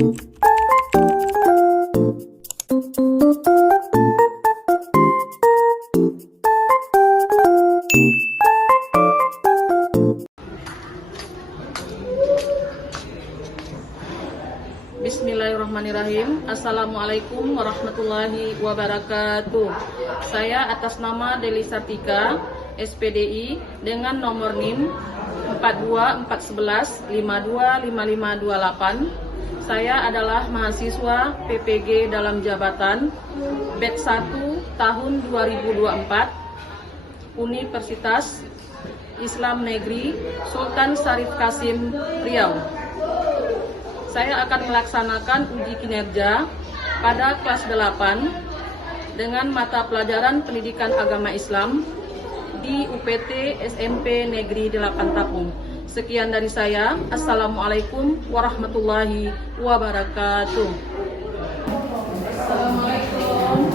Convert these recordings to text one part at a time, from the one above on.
Bismillahirrahmanirrahim. Assalamualaikum warahmatullahi wabarakatuh. Saya atas nama Deli Sartika, SPDI, dengan nomor NIM 424115255528. Saya adalah mahasiswa PPG dalam jabatan batch 1 tahun 2024 Universitas Islam Negeri Sultan Syarif Kasim, Riau. Saya akan melaksanakan uji kinerja pada kelas 8 dengan mata pelajaran Pendidikan Agama Islam di UPT SMP Negeri 8 Tapung. Sekian dari saya. Assalamualaikum warahmatullahi wabarakatuh. Assalamualaikum.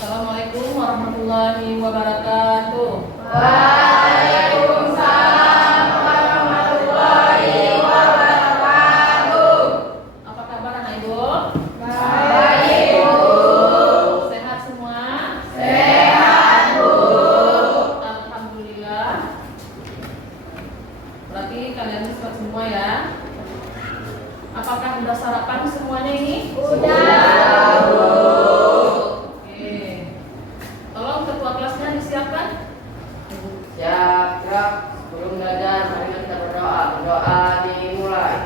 Assalamualaikum warahmatullahi wabarakatuh. Waalaikumsalam warahmatullahi wabarakatuh. Apa kabar anak ibu? Baik, Bu. Sehat semua? Sehat, Bu. Alhamdulillah. Berarti kalian sehat semua ya? Apakah sudah sarapan semuanya ini? Udah, Bu. Tolong ketua kelasnya disiapkan. Siap, gerak. Sebelum belajar, mari kita berdoa. Berdoa dimulai.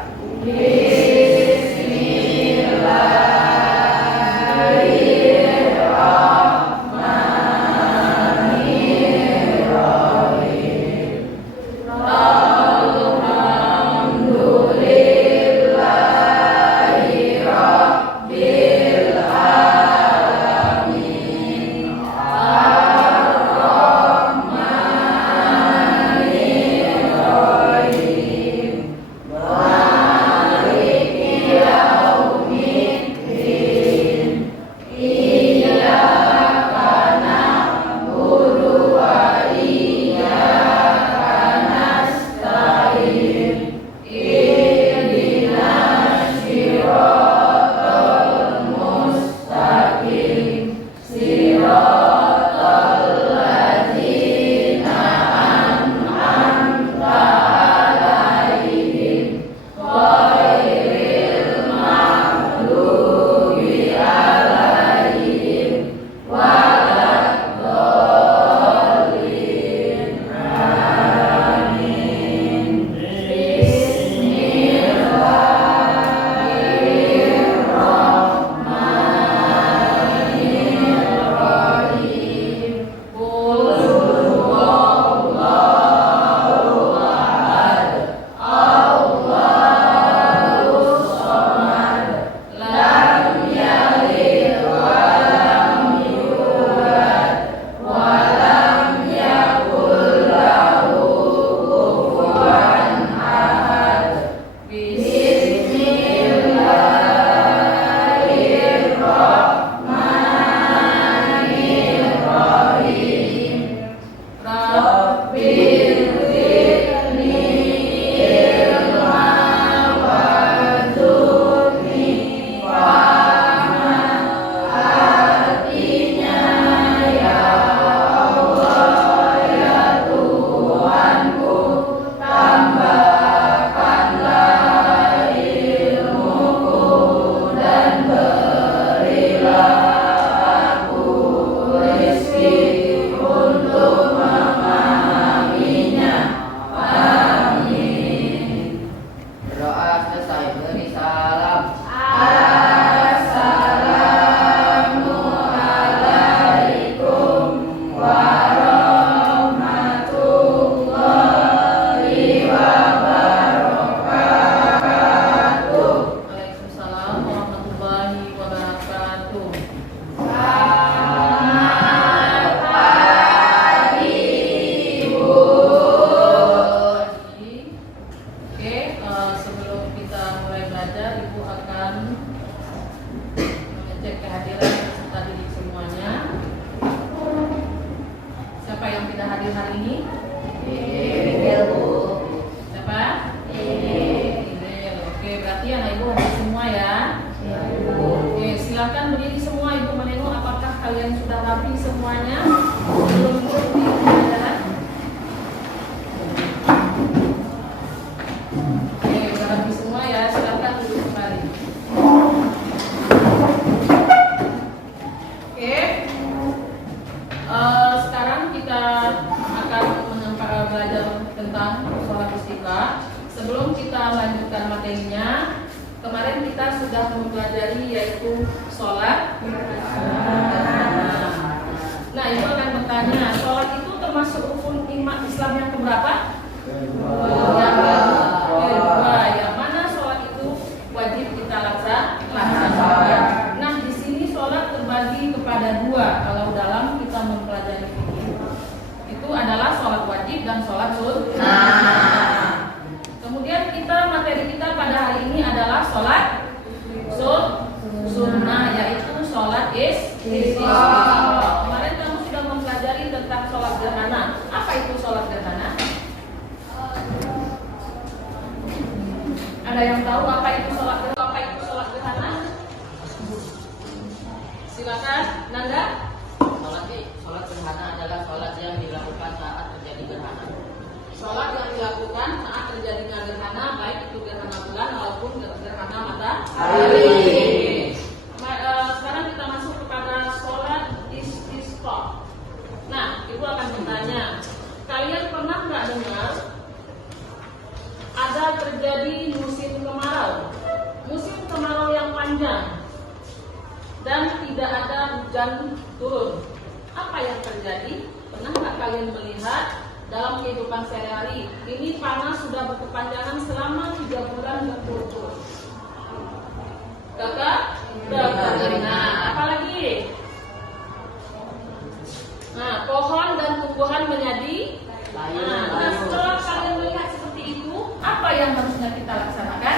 Siapa yang tidak hadir hari ini? Siapa? Oke, berarti anak ibu hadir semua ya. Oke, silakan berdiri semua ibu menengok apakah kalian sudah rapi semuanya sebelum berhenti pelajaran. Oke, sudah rapi semua ya. Silakan duduk kembali. Oke, sekarang kita akan belajar tentang sholat istiqah. Sebelum kita lanjutkan materinya, kemarin kita sudah mempelajari yaitu sholat. Nah, itu akan bertanya, sholat itu termasuk rukun iman Islam yang keberapa? Yang kedua. Ya, mana sholat itu wajib kita laksanakan. Nah, di sini sholat terbagi kepada dua. Kalau dalam kita mempelajari fikih, itu adalah sholat wajib dan sholat sunnah. Kemudian materi kita pada hari ini adalah sholat sunnah, yaitu sholat istisqa. Kemarin kamu sudah mempelajari tentang sholat gerhana. Apa itu sholat gerhana? Ada yang tahu apa itu sholat gerhana? Silakan, Nanda. Sholat gerhana adalah sholat yang dilakukan saat terjadi gerhana. Sholat yang dilakukan saat terjadinya gerhana, baik itu gerhana bulan maupun gerhana matahari. Sekarang kita masuk kepada sholat istisqa. Nah, ibu akan bertanya, kalian pernah nggak dengar ada terjadi musim kemarau yang panjang dan tidak ada hujan turun? Apa yang terjadi? Pernah nggak kalian melihat dalam kehidupan sehari-hari ini panas sudah berkepanjangan selama 3 bulan berturut-turut? Kakak? Nah, apalagi? Nah, pohon dan tumbuhan menjadi nah, setelah kalian melihat seperti itu, apa yang harusnya kita laksanakan?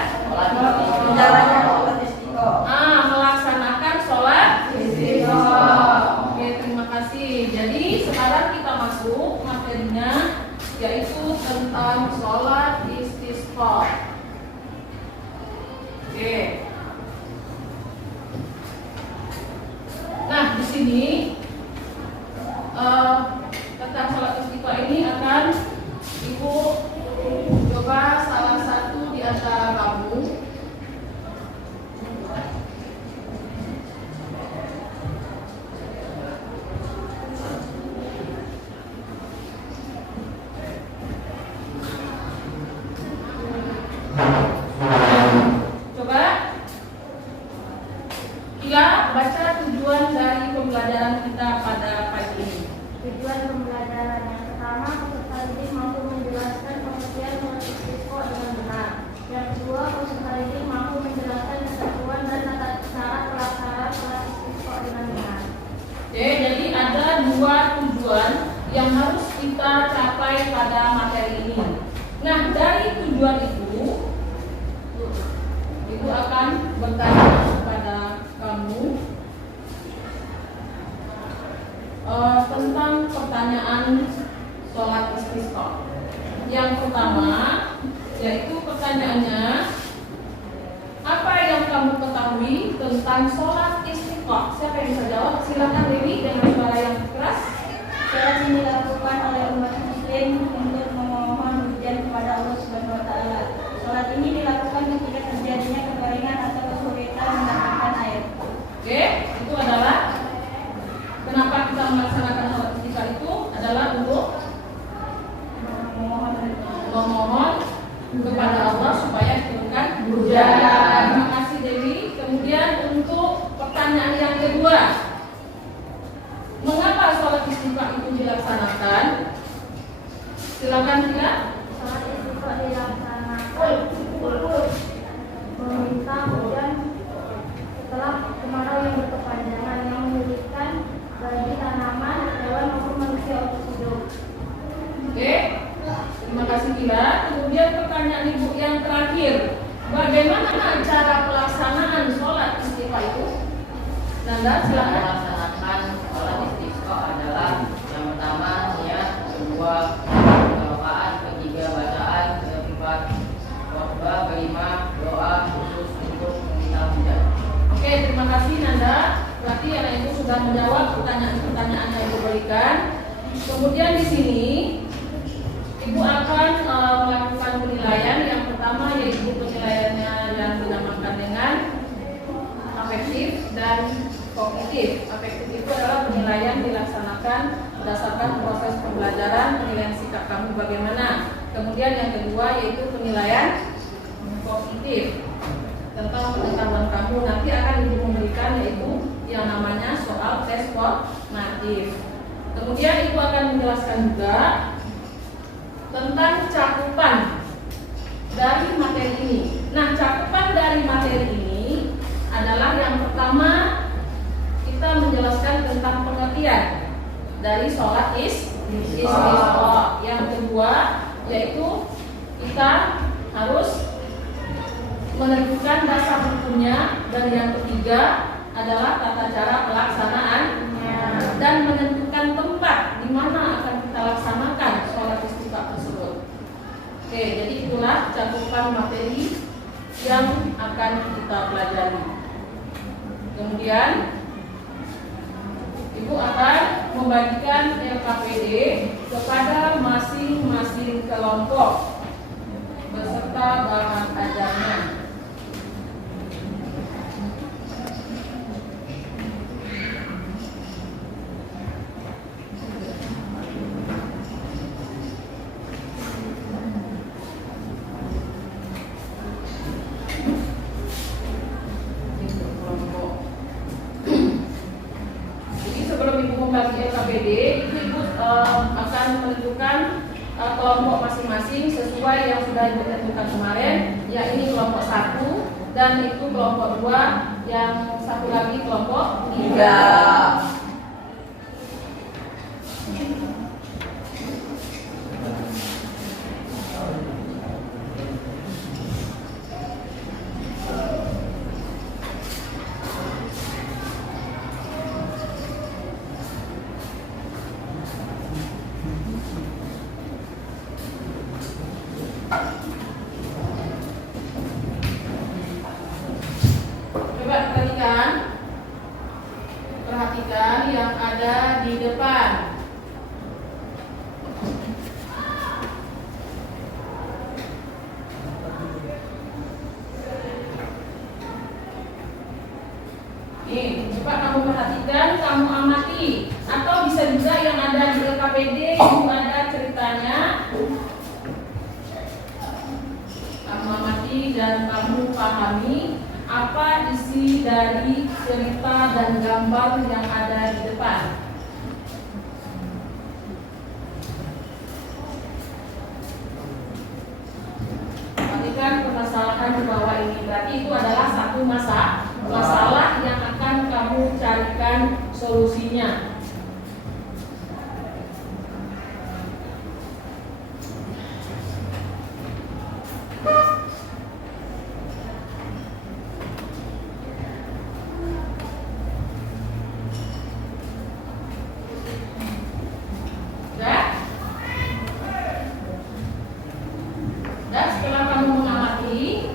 Melaksanakan sholat istisqa. Oke, terima kasih. Jadi sekarang kita masuk materinya, yaitu tentang sholat istisqa. Oke. Nah, di sini tentang sholat istisqa ini akan ibu coba salah satu di antara kamu baca tujuan dari pembelajaran kita pada pagi ini. Tujuan pembelajaran yang pertama, peserta didik mampu menjelaskan pengertian sholat istisqa dengan benar. Yang kedua, peserta didik mampu menjelaskan ketentuan dan tata cara pelaksanaan sholat istisqa dengan benar. Oke, jadi ada 2 tujuan yang harus kita capai pada materi ini. Nah, dari tujuan itu, ibu akan bertanya kepada kamu tentang pertanyaan sholat istisqa. Yang pertama, yaitu pertanyaannya, apa yang kamu ketahui tentang sholat istisqa? Siapa yang bisa jawab? Silakan Dewi dengan suara yang keras. Sholat ini dilakukan oleh umat muslim untuk memohon hujan kepada Allah Subhanahu wa taala. Sholat ini dilakukan ketika terjadinya kekeringan atau kesulitan mendapatkan air. Oke, itu adalah kenapa kita melaksanakan sholat istisqa itu adalah untuk memohon kepada Allah supaya turunkan hujan. Terima kasih Dewi. Kemudian untuk pertanyaan yang kedua, mengapa sholat istisqa itu dilaksanakan? Silakan Tia. Sholat istisqa dilaksanakan meminta hujan setelah kemarau yang berkepanjangan yang menyulitkan bagi tanaman, hewan maupun manusia untuk hidup. Oke, terima kasih Tia. Kemudian pertanyaan ibu yang terakhir, bagaimana cara pelaksanaan sholat istisqa itu? Nanda, silakan. Melaksanakan sholat istisqa adalah yang pertama niat kedua pembukaan, ketiga bacaan, keempat khotbah, kelima doa khusus untuk meminta hujan. Oke, terima kasih Nanda. Berarti anak ibu sudah menjawab pertanyaan-pertanyaan yang ibu berikan. Kemudian di sini ibu akan melakukan penilaian. Yang pertama yaitu penilaiannya yang dinamakan dengan afektif dan kognitif. Afektif itu adalah penilaian dilaksanakan berdasarkan proses pembelajaran, penilaian sikap kamu bagaimana. Kemudian yang kedua yaitu penilaian kognitif tentang pengetahuan kamu. Nanti akan ibu memberikan yaitu yang namanya soal tes formatif. Kemudian ibu akan menjelaskan juga tentang cakupan dari materi ini. Nah, cakupan dari materi ini adalah yang pertama kita menjelaskan tentang pengertian dari sholat istisqa. Yang kedua yaitu kita harus menentukan dasar hukumnya, dan yang ketiga adalah tata cara pelaksanaannya dan menentukan tempat di mana akan kita laksanakan sholat istisqa tersebut. Oke, jadi itulah cakupan materi yang akan kita pelajari. Kemudian ibu akan membagikan LKPD kepada masing-masing kelompok beserta bahan ajarnya. Membagi LKPD, ibu akan menentukan kelompok masing-masing sesuai yang sudah ibu tentukan kemarin. Ya, ini kelompok 1 dan itu kelompok 2, yang satu lagi kelompok 3. Perhatikan yang ada di depan. Nih, coba kamu perhatikan, kamu amati, atau bisa juga yang ada di LKPD itu ada ceritanya. Kamu amati dan kamu pahami apa isi dari cerita dan gambar yang ada di depan. Perhatikan permasalahan di bawah ini. Berarti itu adalah satu masalah yang akan kamu carikan solusinya. Dan setelah kamu mengamati,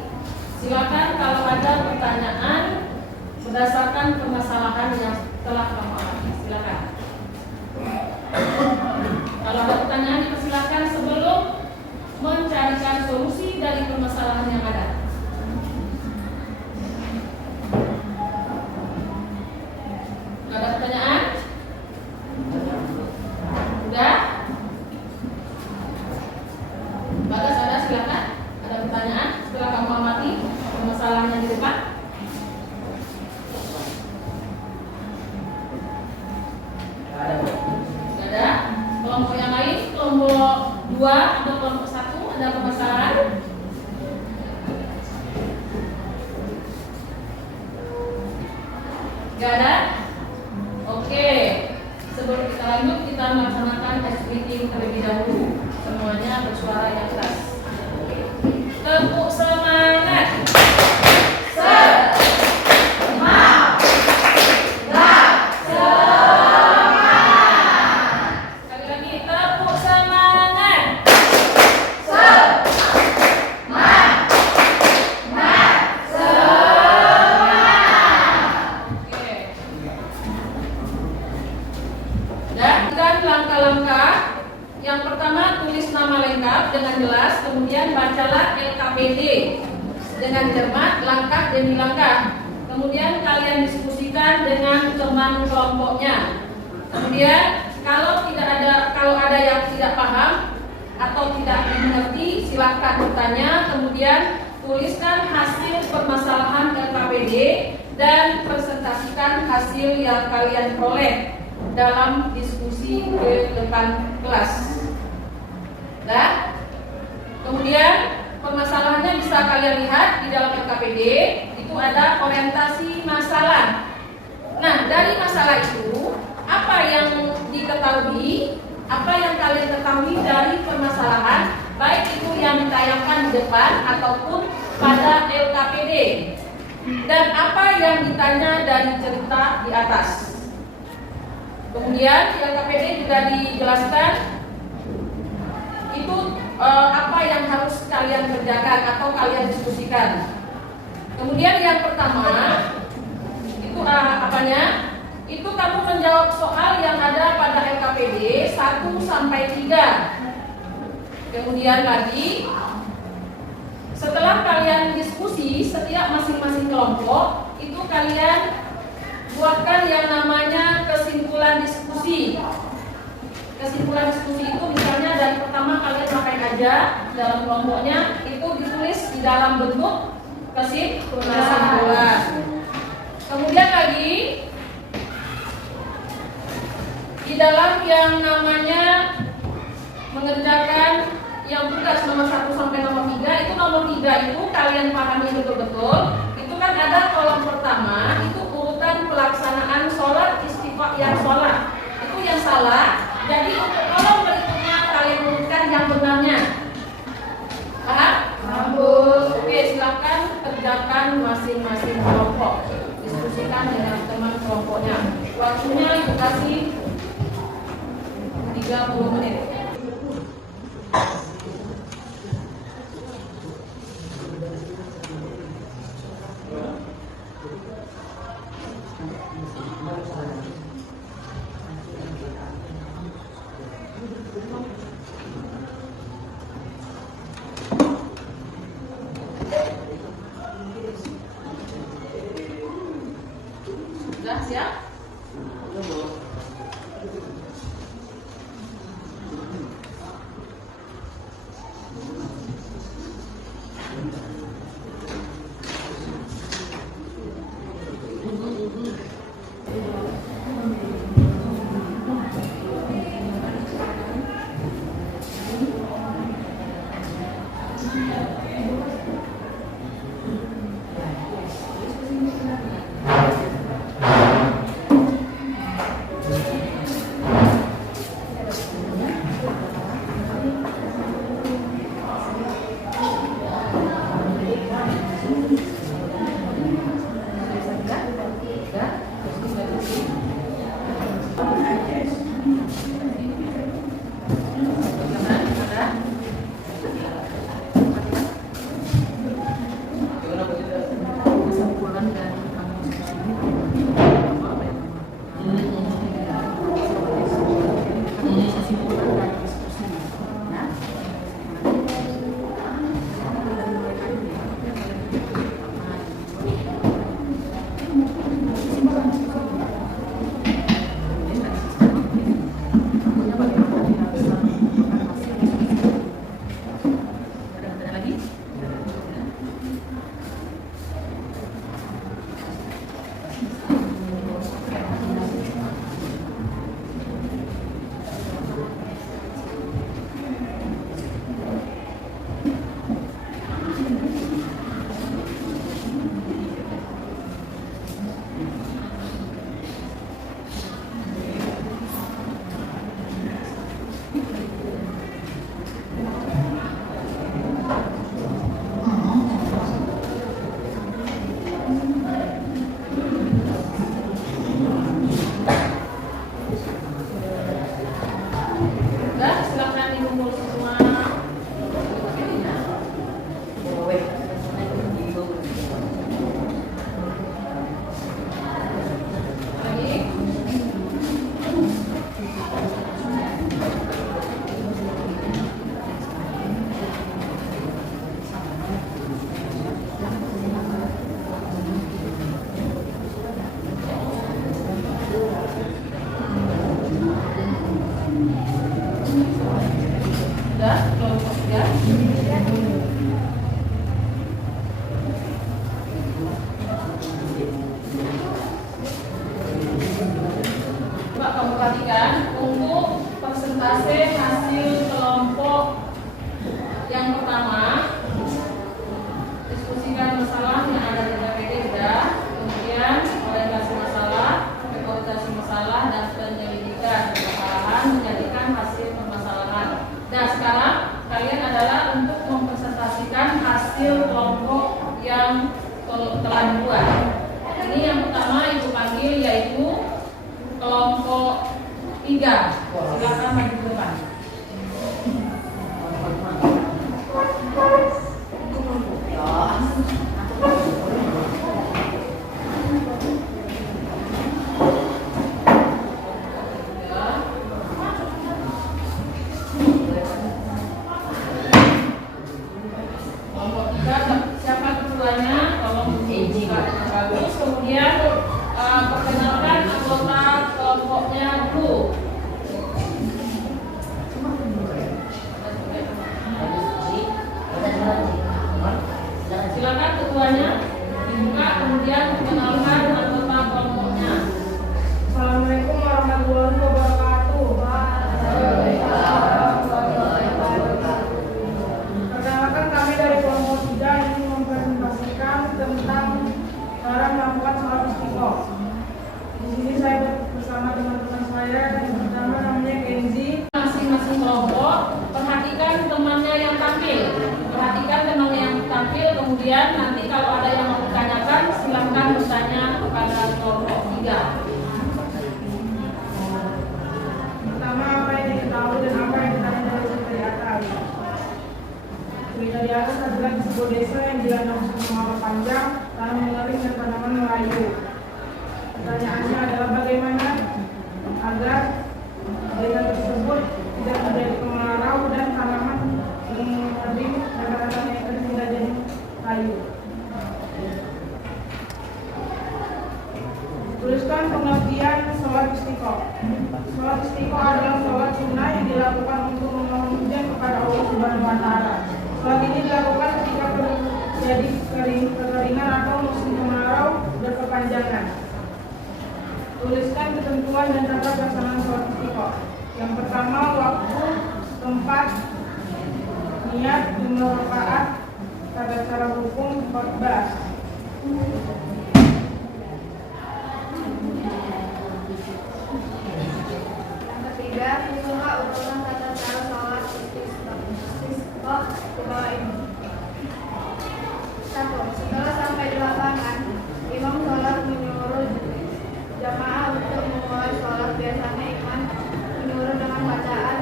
silakan kalau ada pertanyaan berdasarkan permasalahan yang telah kamu amati, silakan. Kalau ada pertanyaan, dipersilakan sebelum mencarikan solusi dari permasalahan yang ada. Ada pertanyaan? Udah? Bagas ada, silakan. Ada pertanyaan setelah kamu amati permasalahannya di depan? Tidak ada. Kelompok yang lain, kelompok 2 atau kelompok 1 ada permasalahan? Tidak ada? Oke. Sebelum kita lanjut, kita melaksanakan tes reading terlebih dahulu. Semuanya bersuara yang keras. Tepuk semangat. Semangat. Sekali lagi, tepuk semangat. Yang pertama, tulis nama lengkap dengan jelas, kemudian bacalah LKPD dengan cermat, langkah demi langkah. Kemudian kalian diskusikan dengan teman kelompoknya. Kemudian kalau ada yang tidak paham atau tidak mengerti, silakan bertanya. Kemudian tuliskan hasil permasalahan LKPD dan presentasikan hasil yang kalian peroleh dalam diskusi ke depan kelas. Nah, kemudian permasalahannya bisa kalian lihat di dalam LKPD. Itu ada orientasi masalah. Nah, dari masalah itu apa yang diketahui, apa yang kalian ketahui dari permasalahan, baik itu yang ditayangkan di depan ataupun pada LKPD, dan apa yang ditanya dari cerita di atas. Kemudian di LKPD juga dijelaskan itu apa yang harus kalian kerjakan atau kalian diskusikan. Kemudian yang pertama itu apanya? Itu kamu menjawab soal yang ada pada LKPD 1 sampai 3. Kemudian lagi setelah kalian diskusi setiap masing-masing kelompok, itu kalian buatkan yang namanya kesimpulan diskusi. Kesimpulan diskusi itu misalnya dari pertama kalian pakai aja dalam kelompoknya, itu ditulis di dalam bentuk kesimpulan. Kemudian lagi di dalam yang namanya mengerjakan yang tugas nomor 1 sampai nomor 3, itu nomor 3 itu kalian pahami betul-betul. Itu kan ada kolom pertama, itu urutan pelaksanaan sholat istiqomah yang sholat. Itu yang salah. Jadi untuk kolom berikutnya kalian urutkan yang benarnya. Paham? Bagus. Oke, silakan kerjakan masing-masing kelompok. Diskusikan dengan teman kelompoknya. Waktunya dikasih 30 menit. Sudah siap? hasil kelompok yang pertama, diskusikan masalah yang ada di DPD sudah, kemudian orientasi masalah, rekordasi masalah, dan penyelidikan permasalahan menjadikan hasil permasalahan. Nah, sekarang kalian adalah untuk mempresentasikan hasil kelompok yang telah dibuat. Ini yang pertama Ibu panggil yaitu kelompok 3. Silakan maju ke depan. Kelompok 3, siapa ketuanya? Tolong dibuka bagus. Kemudian perkenalkan anggota kelompoknya dulu. Silakan ketuanya dibuka, kemudian perkenalkan anggota kelompoknya. Assalamualaikum warahmatullahi wabarakatuh. Perkenalkan, kami dari kelompok 3 ingin mempresentasikan tentang cara melakukan sholat istiqoah. Di sini saya bersama teman-teman saya. Yang pertama namanya Kenzi. Masing-masing kelompok perhatikan temannya yang tampil. Perhatikan temannya yang tampil, kemudian nanti kalau ada yang mau ditanyakan silahkan bertanya kepada kelompok 3. Pertama, apa yang diketahui dan apa yang ditanya dari atas. Cerita di atas adalah di sebuah desa yang dilandang sumber panjang, tanah mengering dan tanaman melayu. Pertanyaannya adalah bagaimana agar desa tersebut tidak menjadi kemarau dan tanaman yang mengering dan tanaman yang kering tidak jadi kayu. Tuliskan pengertian sholat istiqoah. Sholat istiqoah adalah sholat sunnah yang dilakukan untuk memohon hujan kepada Allah Subhanahu wa Ta'ala. Sholat ini dilakukan ketika terjadi kekeringan atau musim kemarau berkepanjangan. Tuliskan ketentuan dan tata pelaksanaan sholat istiqoah. Yang pertama, waktu, tempat, niat, jumlah rakaat, tata cara hukum, khotbah. Ketiga, itulah urutan tata cara sholat istisqa di bawah ini. 1. Setelah sampai di lapangan, imam sholat menyuruh jamaah untuk memulai sholat. Biasanya imam menyuruh dengan bacaan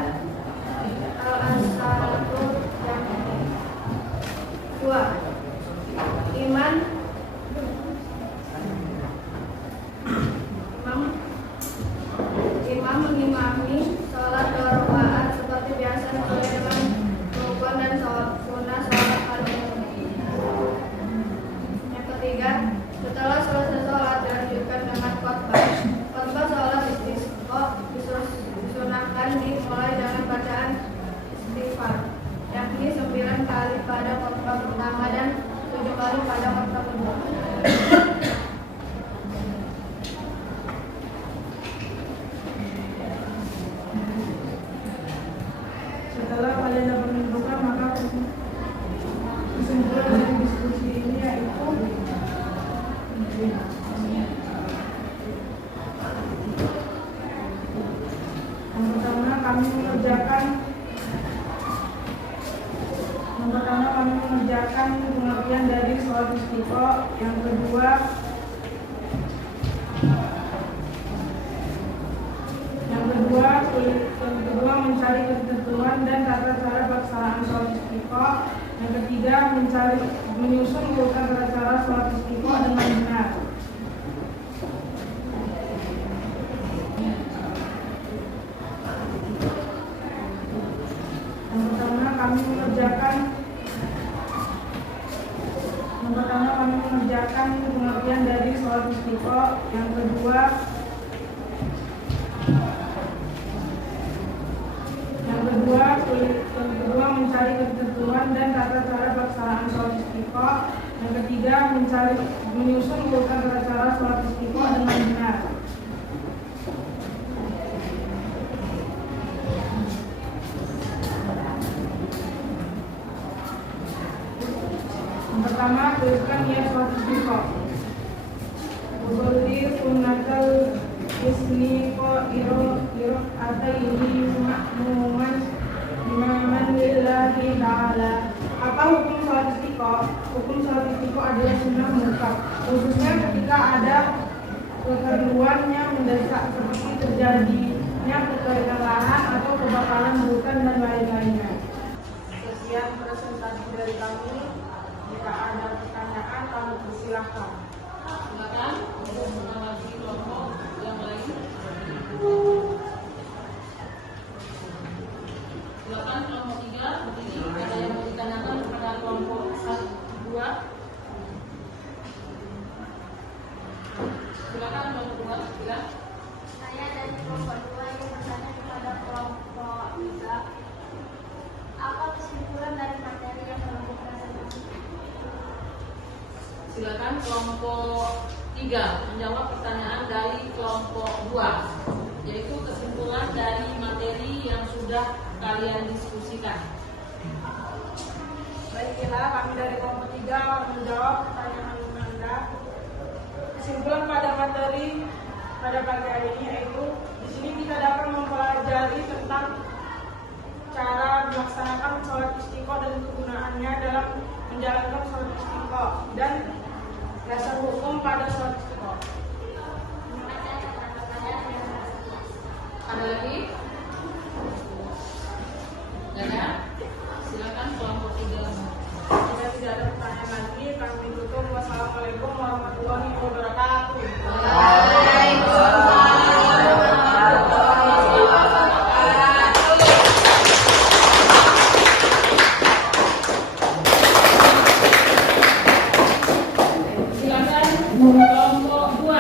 al-assalatu jami'i. 2. Imam mengimami sholat 2 rakaat seperti biasa sesuai dengan rukun dan sunnah sholat pada umumnya. Yang ketiga, setelah selesai sholat dilanjutkan dengan khotbah. Khotbah sholat istisqa disunahkan dimulai dengan bacaan istighfar, yakni 9 kali pada khotbah pertama dan 7 kali pada khotbah kedua. Setelah kalian dapat menentukan, maka kesimpulan dari diskusi ini yaitu yang pertama kami mengerjakan pengertian dari sholat istiqoah. Yang kedua mencari ketentuan dan tata cara pelaksanaan sholat istiqoah. Yang ketiga menyusun urutan tata cara sholat istiqoah dengan benar. Yang pertama kami mengerjakan pengertian dari sholat istiqoah. Yang kedua mencari ketentuan dan tata cara pelaksanaan sholat istiqoah. Yang ketiga menyusun urutan tata cara sholat istiqoah dengan benar. Pertama, tuliskan niat sholat istiqo. Usolli sunnatal isniqo iro atau ini makmuman imaman lillahi ta'ala. Apa hukum sholat istiqo? Hukum sholat istiqo adalah sunnah mutlak, khususnya ketika ada keperluan yang mendesak seperti terjadinya kekeringan atau kebakaran hutan dan lain-lainnya. Sekian presentasi dari kami. Jika ada pertanyaan, kami persilahkan. Silakan untuk mengawasi kelompok yang lain. Silakan kelompok 3 berdiri. Ada yang mau ditanyakan kepada kelompok 1, 2? Silakan kelompok 2. Silakan. Saya dari kelompok 2 yang bertanya kepada kelompok 3. Apa kesimpulan dari materi yang telah dipresentasikan? Silakan kelompok 3 menjawab pertanyaan dari kelompok 2, yaitu kesimpulan dari materi yang sudah kalian diskusikan. Baiklah, kami dari kelompok 3 akan menjawab pertanyaan Anda. Kesimpulan pada materi pada pagi hari ini yaitu di sini kita dapat mempelajari tentang cara melaksanakan sholat istiqo dan kegunaannya dalam menjalankan sholat istiqo dan dasar hukum pada sholat istiqo. Ada lagi? Ya, silakan kelompok 3. Jika tidak ada pertanyaan lagi, kami tutup. Wassalamualaikum warahmatullahi wabarakatuh. Silakan kelompok 2.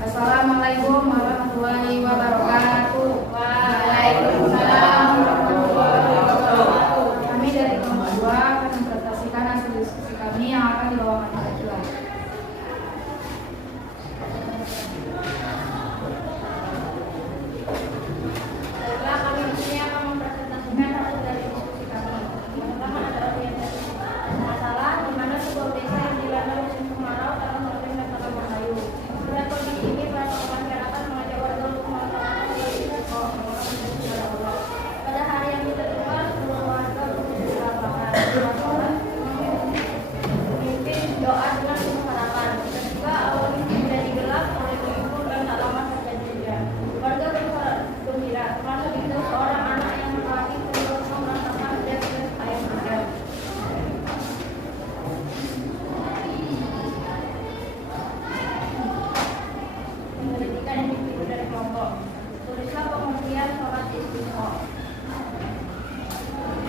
Assalamualaikum warahmatullahi wabarakatuh. Waalaikumsalam warahmatullahi wabarakatuh. Kami dari kelompok 2 akan mempresentasikan hasil diskusi kami yang akan dibawakan oleh Tuan. Baiklah, kami di sini akan mempresentasikan hasil dari diskusi kami. Yang pertama adalah orientasi masalah di mana sebuah desa yang dilanda musim kemarau dalam musim dan tanam kayu. Pada kondisi ini, peraturan masyarakat mengajak warga untuk melaksanakan sholat istiqo kepada Allah. Pada hari yang ditentukan, seluruh warga berkumpul di lapangan. Sholat memimpin doa dengan penuh harapan. Ketika awal menjadi gelap, oleh mengimpun dan tak lama terjadi hujan. Warga bergembira, termasuk itu seorang anak yang laki terus merasakan des-des air hujan. Pendidikan individu dari kelompok. Tulislah pengertian sholat istisqa.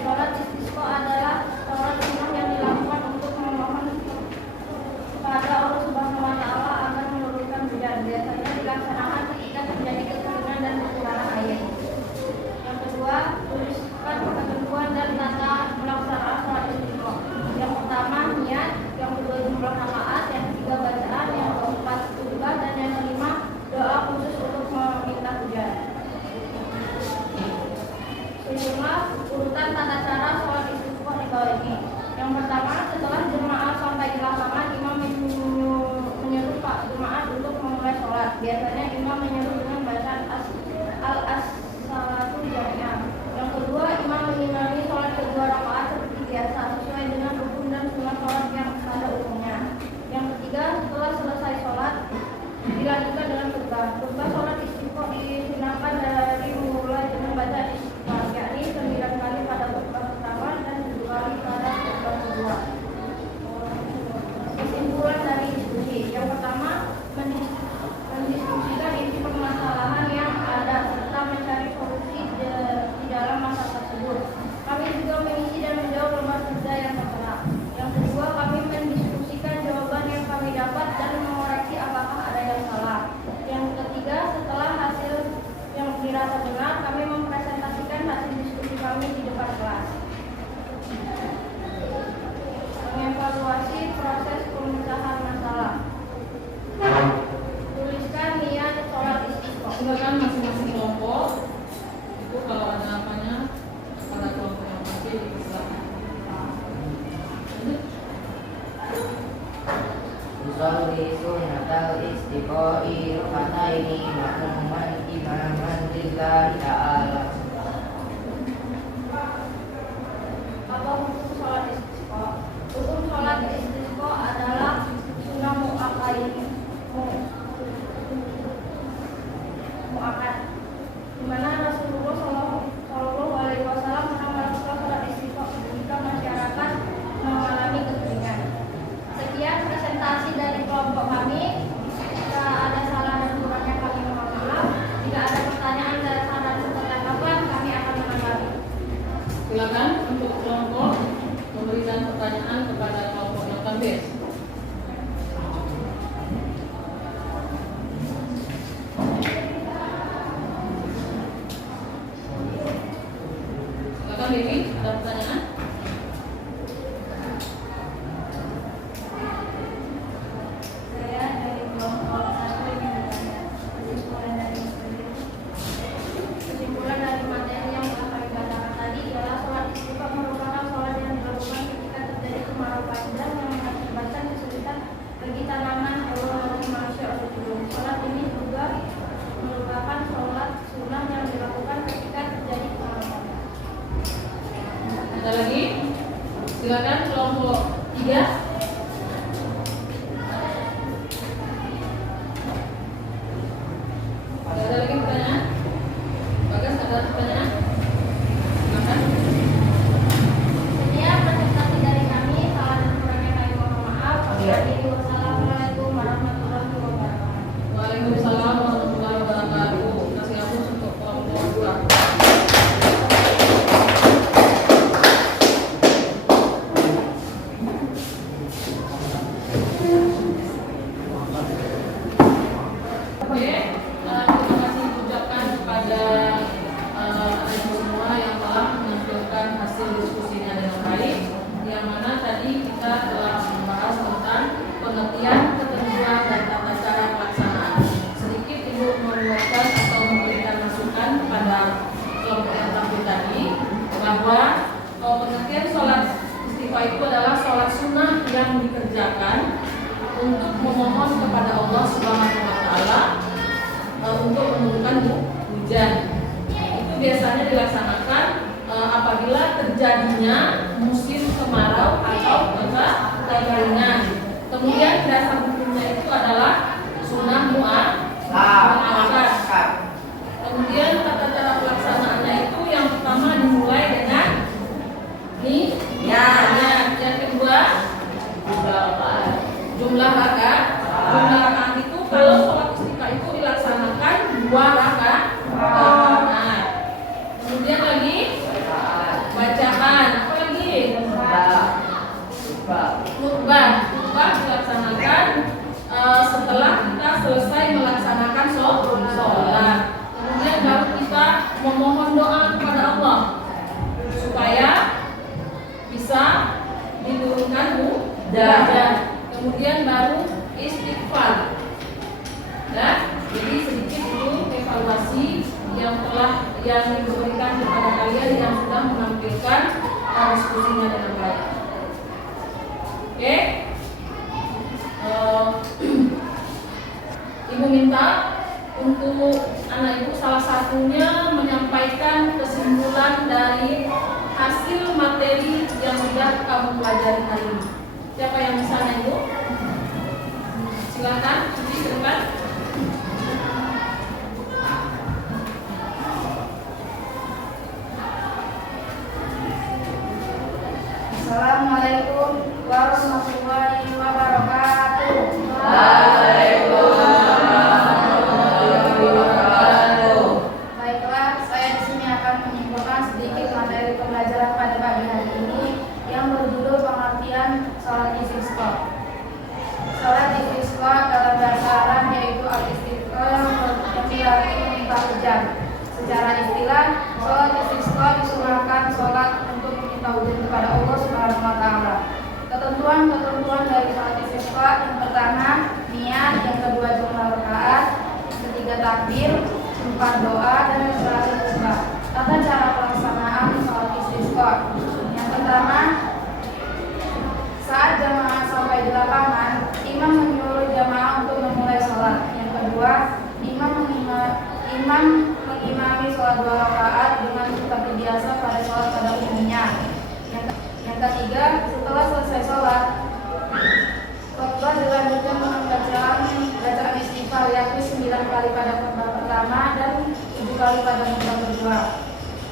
Sholat istisqa adalah sholat sunnah yang dilakukan untuk memohon kepada Allah Subhanahu wa Ta'ala agar menurunkan hujan. Biasanya dilaksanakan ketika terjadi kekeringan dan kekurangan air. Yang kedua, tuliskan ketentuan dan tata pelaksanaan sholat istisqa. Yang pertama, niat. Yang kedua, jumlah rakaat. Yang ketiga, bacaan. Yang keempat, khutbah. Dan yang kelima, doa khusus untuk meminta hujan. Sejumlah urutan tata cara sholat istisqa di bawah ini. Yang pertama, setelah jemaah sampai di lapangan, imam menyuruh Pak jemaah untuk memulai sholat. Biasanya imam menyuruh dengan bacaan al-as-salatu jami'ah. Yang kedua, imam mengimami sholat kedua rakaat seperti biasa sesuai dengan rukun dan sunnah sholat yang pada umumnya. Yang ketiga, setelah selesai sholat dilanjutkan dengan khutbah. Khutbah sholat istisqa disunahkan dari mulai dengan baca istighfar, yakni 9 kali pada khutbah pertama dan 7 kali pada khutbah kedua. Kesimpulan dari diskusi. Yang pertama, mendiskusikan isi permasalahan benar, kami mempresentasikan hasil diskusi kami di depan kelas. Mengevaluasi proses pemecahan masalah. Tuliskan niat sholat istisqa. Silakan masing-masing kelompok itu kalau ada apanya pada kelompok yang pasti silakan. Usolli sunnatal istiqoi rukataini ma'muman imaman lillahi ta'ala. Apa hukum sholat istisqa? Hukum sholat istisqa adalah sunnah mu'akkad, di mana Rasulullah Shallallahu Alaihi Wasallam pernah melakukan sholat istisqa ketika masyarakat mengalami kekeringan. Sekian presentasi dari kelompok kami. Jika ada salah dan kurangnya kami mohon maaf. Jika ada pertanyaan dan tanggapan kami akan menanggapi. Silakan untuk kelompok memberikan pertanyaan kepada kelompok yang kambes. Silakan Dewi, ada pertanyaan? Saya dari kelompok 1 ingin bertanya. Kesimpulan dari materi yang telah kami bacakan tadi ialah sholat istisqa merupakan sholat yang dilakukan ketika terjadi kemarau panjang yang mengakibatkan kesulitan bagi tanaman, hewan, maupun manusia untuk hidup. Sholat ini juga merupakan sholat sunnah yang dilakukan ketika terjadi kemarau panjang. Ada lagi? Silakan kelompok 3. Ada lagi pertanyaan? Bagas, ada pertanyaan? Silakan. Sekian presentasi dari kami. Salah dan kurangnya kami mohon maaf. Wassalamualaikum warahmatullahi wabarakatuh. Waalaikumsalam warahmatullahi wabarakatuh. Kasih hapus untuk kelompok 2. Oke, terima kasih ucapkan kepada adik semua yang telah menampilkan hasil diskusinya dengan baik. Yang mana tadi kita telah membahas tentang pengertian, ketentuan, dan tata cara pelaksanaan. Sedikit Ibu menguatkan atau memberikan masukan kepada kelompok yang tampil tadi bahwa pengertian sholat istisqa itu adalah sholat sunnah yang dikerjakan untuk memohon kepada Allah Subhanahu wa Ta'ala untuk menurunkan hujan. Itu biasanya dilaksanakan apabila terjadinya musim kemarau atau kekeringan. Kemudian dasar hukumnya itu adalah sunnah mu'akkad. Kemudian tata cara pelaksanaannya itu yang pertama dimulai dengan niat. Yang kedua jumlah rakaat. Jumlah rakaat itu kalau sholat istisqa itu dilaksanakan 2 rakaat. Kemudian lagi bacaan. Apa lagi? Khutbah dilaksanakan setelah kita selesai melaksanakan sholat. Kemudian baru kita memohon doa kepada Allah supaya bisa diturunkan hujan. Kemudian baru istighfar. Nah, jadi sedikit itu evaluasi yang diberikan kepada kalian yang sudah menampilkan diskusinya dengan baik. Oke. Ibu minta untuk anak ibu salah satunya menyampaikan kesimpulan dari hasil materi yang sudah kamu pelajari hari ini. Siapa yang misalnya Ibu? Silakan, nanti ke depan. Assalamualaikum warahmatullahi wabarakatuh. Baiklah, saya di sini akan menyimpulkan sedikit materi pembelajaran pada pagi hari ini yang berjudul pengertian sholat istisqa. Sholat istisqa dalam bahasa Arab yaitu al-istisqa yang berarti meminta hujan. Secara istilah, sholat istisqa disunahkan sholat untuk meminta hujan kepada Allah Subhanahu wa Ta'ala. Ketentuan dari sholat istisqa: yang pertama niat, yang kedua jumlah rakaat, yang ketiga takbir, empat doa, dan yang terakhir khutbah. Tata cara pelaksanaan sholat istisqa: yang pertama, saat jamaah sampai di lapangan, imam menyuruh jamaah untuk memulai sholat. Yang kedua, imam mengimami sholat 2 rakaat dengan seperti biasa pada sholat pada umumnya. Yang ketiga, setelah selesai sholat, khutbah dilanjutkan dengan bacaan istighfar, yakni 9 kali pada khutbah pertama dan 7 kali pada khutbah kedua.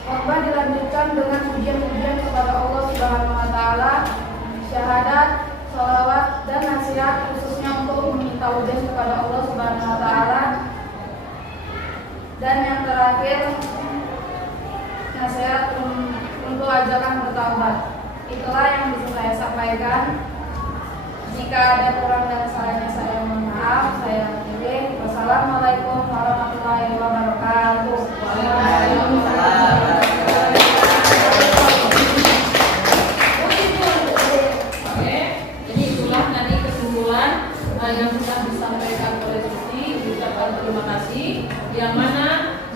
Khutbah dilanjutkan dengan pujian-pujian kepada Allah Subhanahu wa Ta'ala, syahadat, sholawat, dan nasihat khususnya untuk meminta hujan kepada Allah Subhanahu wa Ta'ala. Dan yang terakhir, nasihat untuk ajakan bertaubat. Itulah yang bisa saya sampaikan. Jika ada kurang dan salahnya saya mohon maaf. Saya akhiri. Wassalamualaikum warahmatullahi wabarakatuh. Yang sudah disampaikan oleh Suci, ucapan terima kasih. Yang mana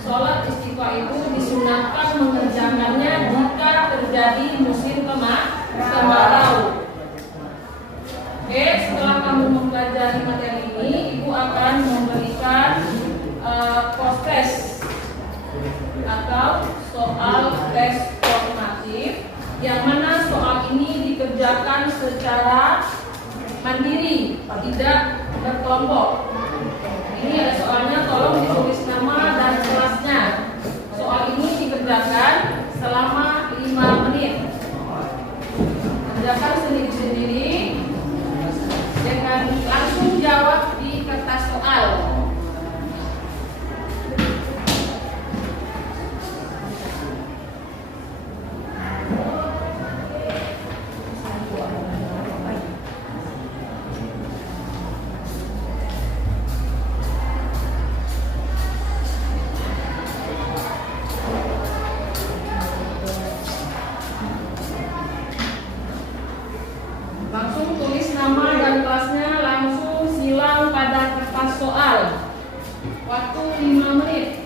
sholat istighfar itu disunahkan mengerjakannya jika terjadi musim kemarau. Oke, setelah kamu mempelajari materi ini, Ibu akan memberikan post-test atau soal tes formatif, yang mana soal ini dikerjakan secara mandiri, tidak berkelompok. Ini ada soalnya, tolong ditulis nama dan kelasnya. Soal ini dikerjakan selama 5 menit. Kerjakan sendiri-sendiri dengan langsung jawab di kertas soal. Langsung tulis nama dan kelasnya, langsung silang pada kertas soal. Waktu 5 menit.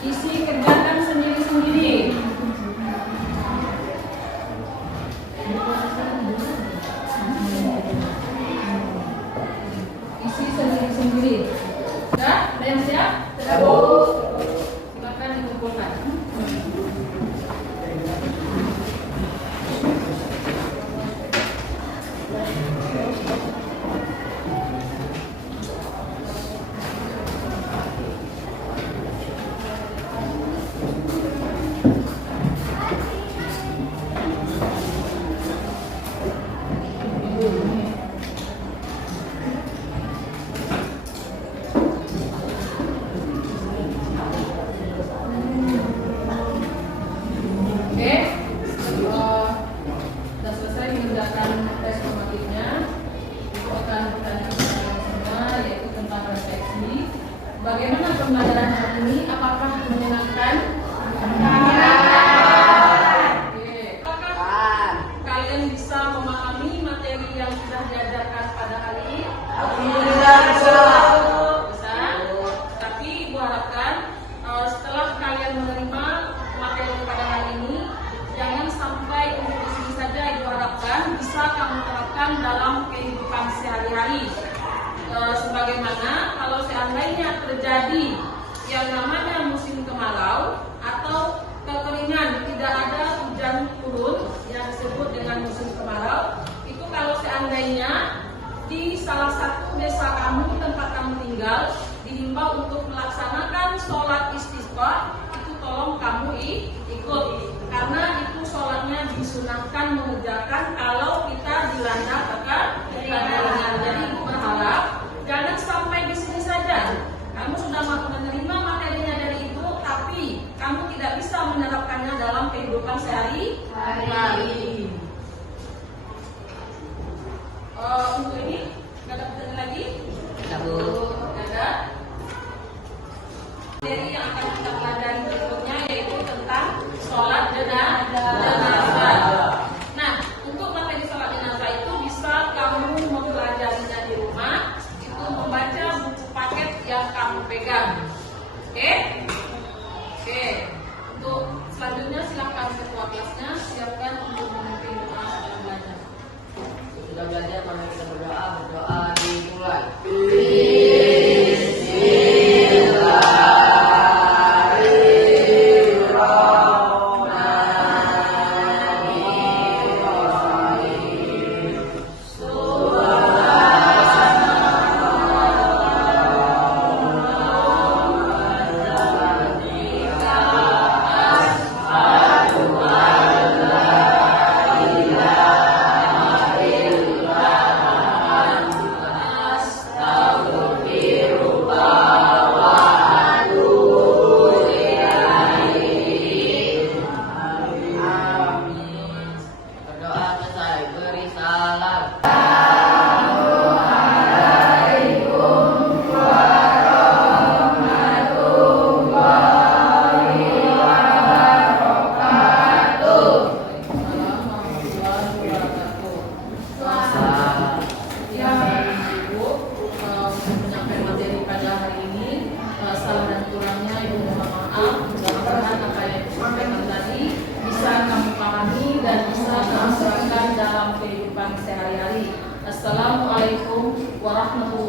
Isi kerjakan sendiri-sendiri. Isi sendiri-sendiri. Sudah? Ada yang siap? Sudah, Bu? Silakan dikumpulkan. Bagaimana pembelajaran hari ini? Apakah menyenangkan? Oke. Apakah kalian bisa memahami materi yang sudah diajarkan pada hari ini? Bisa. Tapi Ibu harapkan setelah kalian menerima materi pada hari ini, jangan sampai untuk di sini saja. Ibu harapkan bisa kamu terapkan dalam kehidupan sehari-hari. Sebagaimana kalau seandainya terjadi yang namanya musim kemarau atau kekeringan, tidak ada hujan turun yang disebut dengan musim kemarau, itu kalau seandainya di salah satu desa kamu, tempat kamu tinggal, dihimbau untuk melaksanakan sholat istisqa, itu tolong kamu disunahkan mengerjakan kalau kita dilanda keringanan. Jadi ibu berharap jangan sampai di sini saja. Kamu sudah menerima materinya dari ibu, tapi kamu tidak bisa menerapkannya dalam kehidupan sehari-hari. Untuk ini nggak ada pertanyaan lagi? Nggak ada. Materi yang akan kita pelajari berikutnya yaitu tentang sholat jenazah. Nah, untuk materi sholat jenazah itu bisa kamu mempelajarinya di rumah, itu membaca buku paket yang kamu pegang. Oke? Oke. Untuk selanjutnya silakan ketua kelasnya siapkan untuk memimpin doa dan belajar. Sudah belajar, mari kita berdoa dimulai. Assalamualaikum warahmatullahi